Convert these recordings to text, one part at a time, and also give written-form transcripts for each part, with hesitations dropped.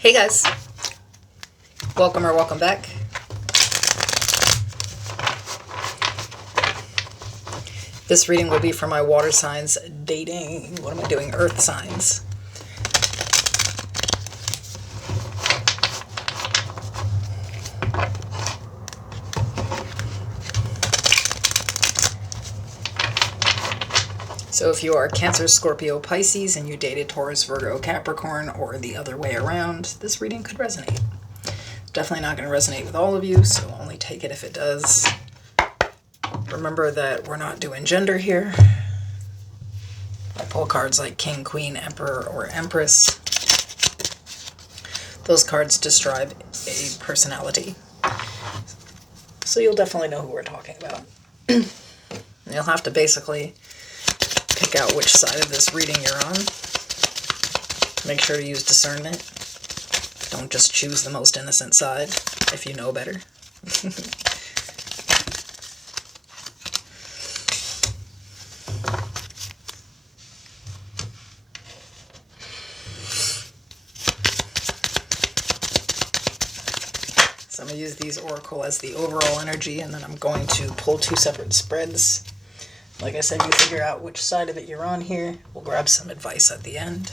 Hey guys, welcome or welcome back. This reading will be for my water signs dating, what am I doing, earth signs. So if you are Cancer, Scorpio, Pisces, and you dated Taurus, Virgo, Capricorn, or the other way around, this reading could resonate. Definitely not going to resonate with all of you, so only take it if it does. Remember that we're not doing gender here. I pull cards like King, Queen, Emperor, or Empress. Those cards describe a personality. So you'll definitely know who we're talking about. You'll have to basically pick out which side of this reading you're on. Make sure to use discernment. Don't just choose the most innocent side if you know better. So I'm going to use these oracle as the overall energy, and then I'm going to pull two separate spreads. Like I said, you figure out which side of it you're on here. We'll grab some advice at the end.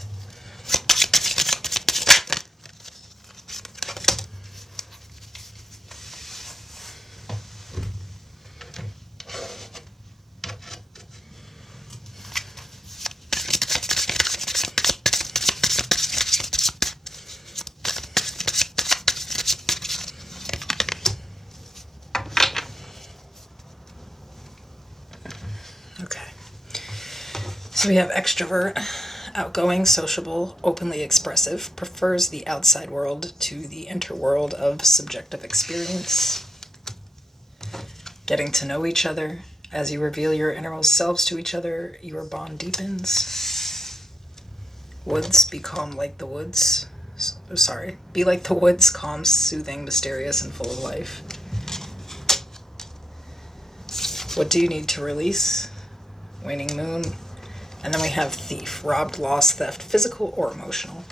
So we have extrovert, outgoing, sociable, openly expressive, prefers the outside world to the inner world of subjective experience. Getting to know each other. As you reveal your innermost selves to each other, your bond deepens. Woods, be calm like the woods. Be like the woods, calm, soothing, mysterious, and full of life. What do you need to release? Waning moon. And then we have thief, robbed, lost, theft, physical or emotional.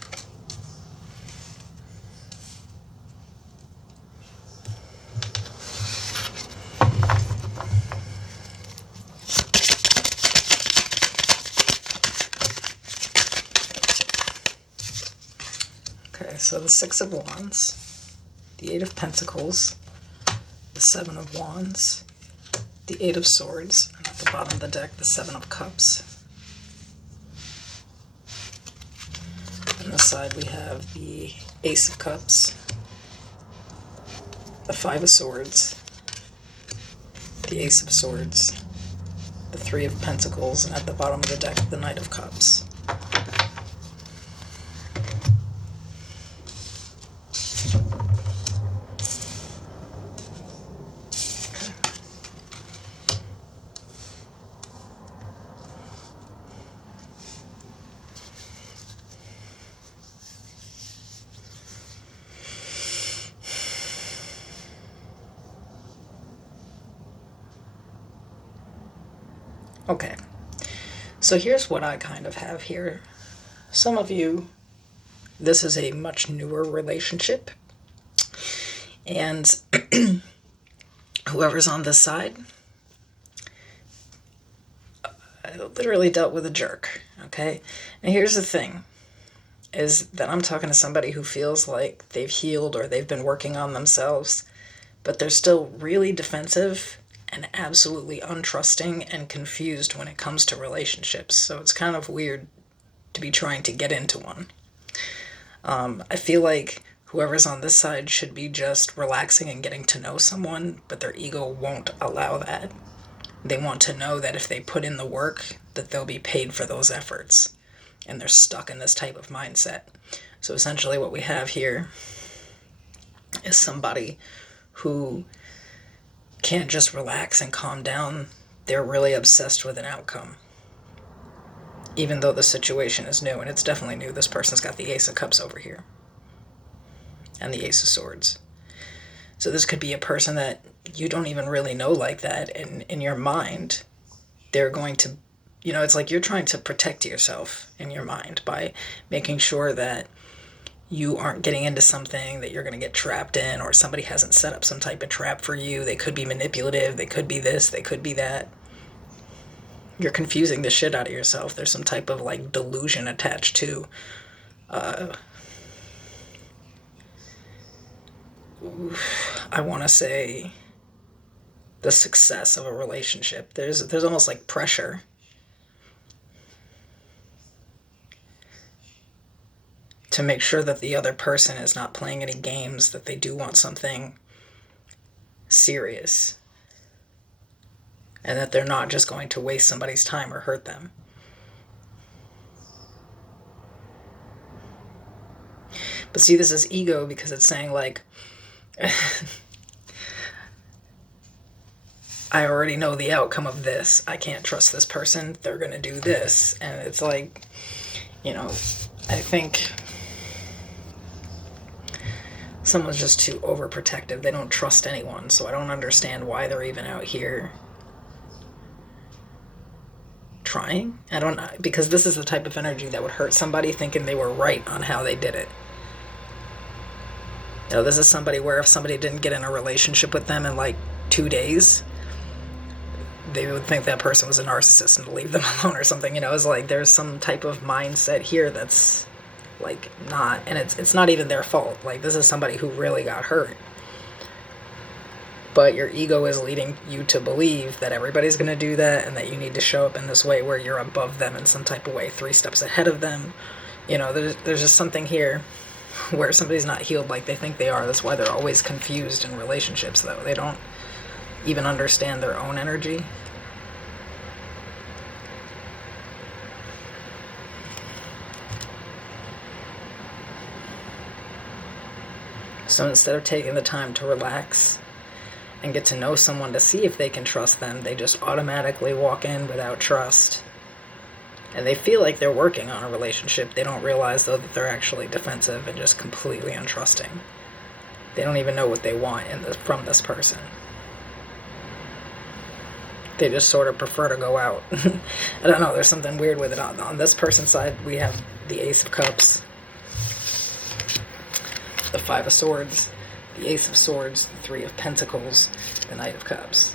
Okay, so the Six of Wands, the Eight of Pentacles, the Seven of Wands, the Eight of Swords, and at the bottom of the deck, the Seven of Cups. On this side we have the Ace of Cups, the Five of Swords, the Ace of Swords, the Three of Pentacles, and at the bottom of the deck, the Knight of Cups. Okay, so here's what I kind of have here. Some of you, this is a much newer relationship, and whoever's on this side, I literally dealt with a jerk, okay? And here's the thing, is that I'm talking to somebody who feels like they've healed or they've been working on themselves, but they're still really defensive and absolutely untrusting and confused when it comes to relationships. So it's kind of weird to be trying to get into one. I feel like whoever's on this side should be just relaxing and getting to know someone, but their ego won't allow that. They want to know that if they put in the work, that they'll be paid for those efforts. And they're stuck in this type of mindset. So essentially what we have here is somebody who can't just relax and calm down. They're really obsessed with an outcome. Even though the situation is new, and it's definitely new. This person's got the Ace of Cups over here. And the Ace of Swords. So this could be a person that you don't even really know like that. And in your mind, they're going to, it's like you're trying to protect yourself in your mind by making sure that you aren't getting into something that you're going to get trapped in, or somebody hasn't set up some type of trap for you. They could be manipulative, they could be this, they could be that. You're confusing the shit out of yourself. There's some type of like delusion attached to I want to say the success of a relationship. There's almost like pressure to make sure that the other person is not playing any games, that they do want something serious, and that they're not just going to waste somebody's time or hurt them. But see, this is ego, because it's saying like, I already know the outcome of this. I can't trust this person. They're going to do this. And it's like, I think someone's just too overprotective. They don't trust anyone, so I don't understand why they're even out here trying. I don't know, because this is the type of energy that would hurt somebody thinking they were right on how they did it. This is somebody where if somebody didn't get in a relationship with them in like 2 days, they would think that person was a narcissist and leave them alone or something. It's like there's some type of mindset here that's like not, and it's not even their fault. Like, this is somebody who really got hurt, but your ego is leading you to believe that everybody's going to do that, and that you need to show up in this way where you're above them in some type of way, 3 steps ahead of them. There's just something here where somebody's not healed like they think they are. That's why they're always confused in relationships, though. They don't even understand their own energy. So instead of taking the time to relax and get to know someone to see if they can trust them, they just automatically walk in without trust. And they feel like they're working on a relationship. They don't realize, though, that they're actually defensive and just completely untrusting. They don't even know what they want from this person. They just sort of prefer to go out. I don't know, there's something weird with it. On this person's side, we have the Ace of Cups, the 5 of Swords, the Ace of Swords, the 3 of Pentacles, the Knight of Cups.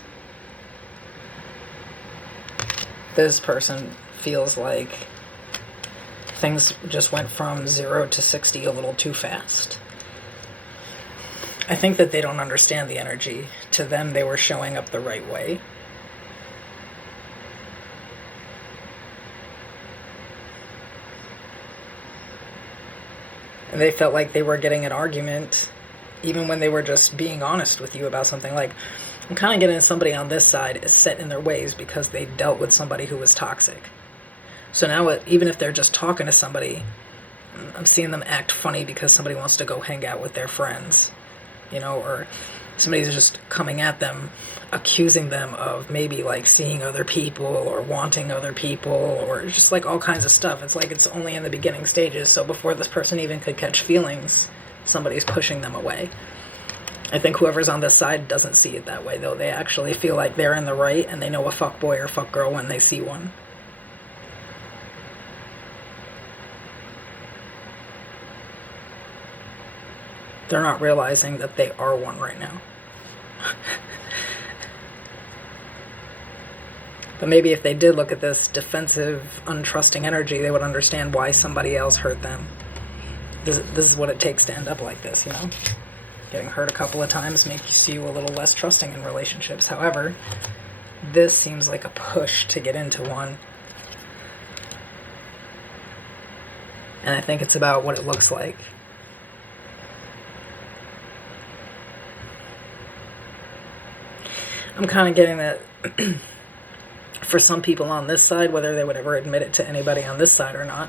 This person feels like things just went from 0 to 60 a little too fast. I think that they don't understand the energy. To them, they were showing up the right way. And they felt like they were getting an argument even when they were just being honest with you about something. Like, I'm kind of getting somebody on this side is set in their ways because they dealt with somebody who was toxic. So now, even if they're just talking to somebody, I'm seeing them act funny because somebody wants to go hang out with their friends, or somebody's just coming at them, accusing them of maybe like seeing other people or wanting other people or just like all kinds of stuff. It's like it's only in the beginning stages. So before this person even could catch feelings, somebody's pushing them away. I think whoever's on this side doesn't see it that way, though. They actually feel like they're in the right and they know a fuck boy or fuck girl when they see one. They're not realizing that they are one right now. But maybe if they did look at this defensive, untrusting energy, they would understand why somebody else hurt them. This is what it takes to end up like this, Getting hurt a couple of times makes you a little less trusting in relationships. However, this seems like a push to get into one. And I think it's about what it looks like. I'm kind of getting that for some people on this side, whether they would ever admit it to anybody on this side or not,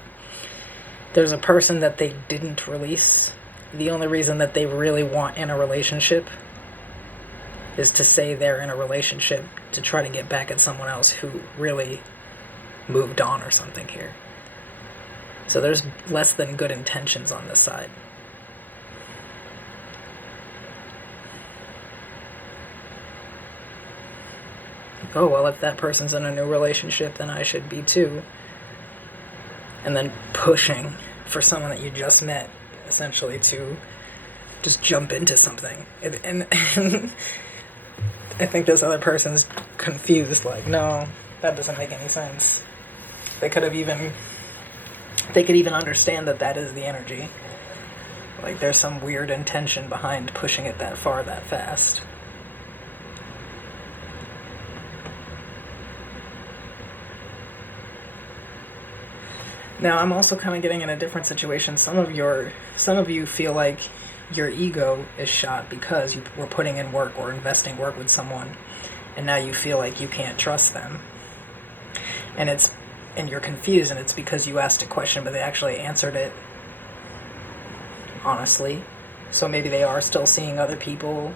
there's a person that they didn't release. The only reason that they really want in a relationship is to say they're in a relationship to try to get back at someone else who really moved on or something here. So there's less than good intentions on this side. Oh, well, if that person's in a new relationship, then I should be too. And then pushing for someone that you just met. essentially, to just jump into something. And I think this other person's confused, like, no, that doesn't make any sense. They could even understand that that is the energy. Like, there's some weird intention behind pushing it that far, that fast. Now, I'm also kind of getting in a different situation. Some of you feel like your ego is shot because you were putting in work or investing work with someone, and now you feel like you can't trust them. And you're confused, and it's because you asked a question, but they actually answered it honestly. So maybe they are still seeing other people.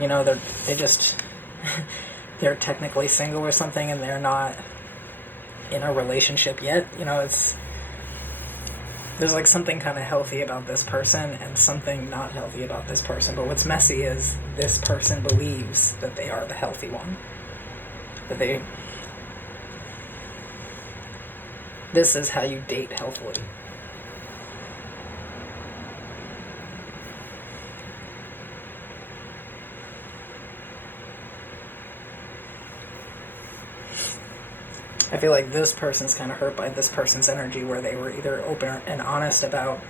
You know, they just they're technically single or something, and they're not in a relationship yet. You know, there's like something kind of healthy about this person and something not healthy about this person. But what's messy is this person believes that they are the healthy one. This is how you date healthily. I feel like this person's kind of hurt by this person's energy, where they were either open and honest about,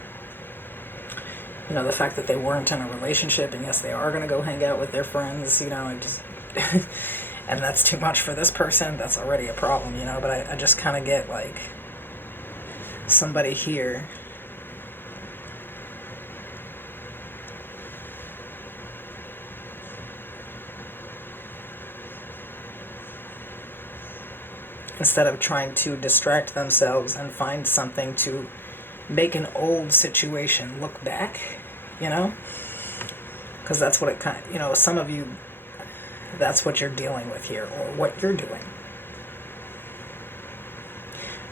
you know, the fact that they weren't in a relationship, and yes, they are going to go hang out with their friends, you know, and just, and that's too much for this person. That's already a problem, you know, but I just kind of get like somebody here instead of trying to distract themselves and find something to make an old situation look back, you know? Because that's what it kind of, you know, some of you, that's what you're dealing with here, or what you're doing.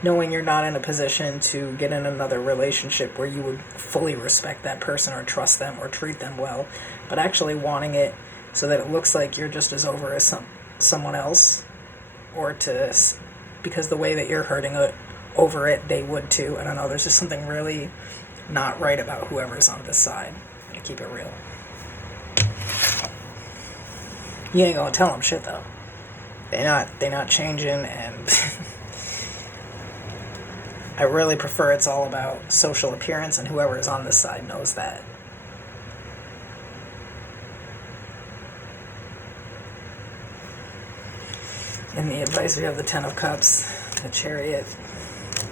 Knowing you're not in a position to get in another relationship where you would fully respect that person or trust them or treat them well, but actually wanting it so that it looks like you're just as over as someone else, or because the way that you're hurting over it, they would too. I don't know, there's just something really not right about whoever's on this side. I'm gonna keep it real. You ain't gonna tell them shit though. They not changing, and I really prefer it's all about social appearance, and whoever is on this side knows that. In the advice, we have the Ten of Cups, the Chariot,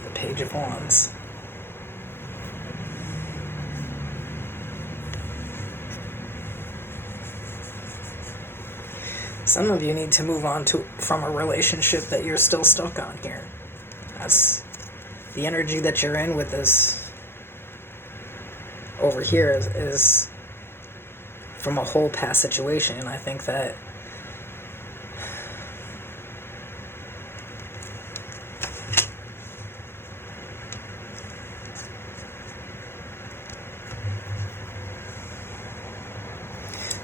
the Page of Wands. Some of you need to move on from a relationship that you're still stuck on here. That's the energy that you're in with this over here is from a whole past situation, and I think that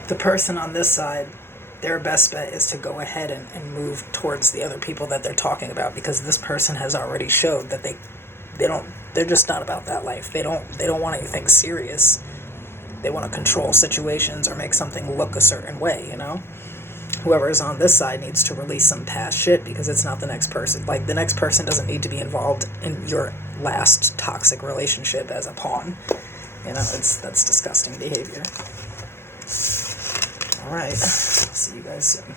the person on this side, their best bet is to go ahead and move towards the other people that they're talking about, because this person has already showed that they're just not about that life. They don't want anything serious. They want to control situations or make something look a certain way, you know? Whoever is on this side needs to release some past shit, because it's not the next person. Like, the next person doesn't need to be involved in your last toxic relationship as a pawn. You know, that's disgusting behavior. Alright, see you guys soon.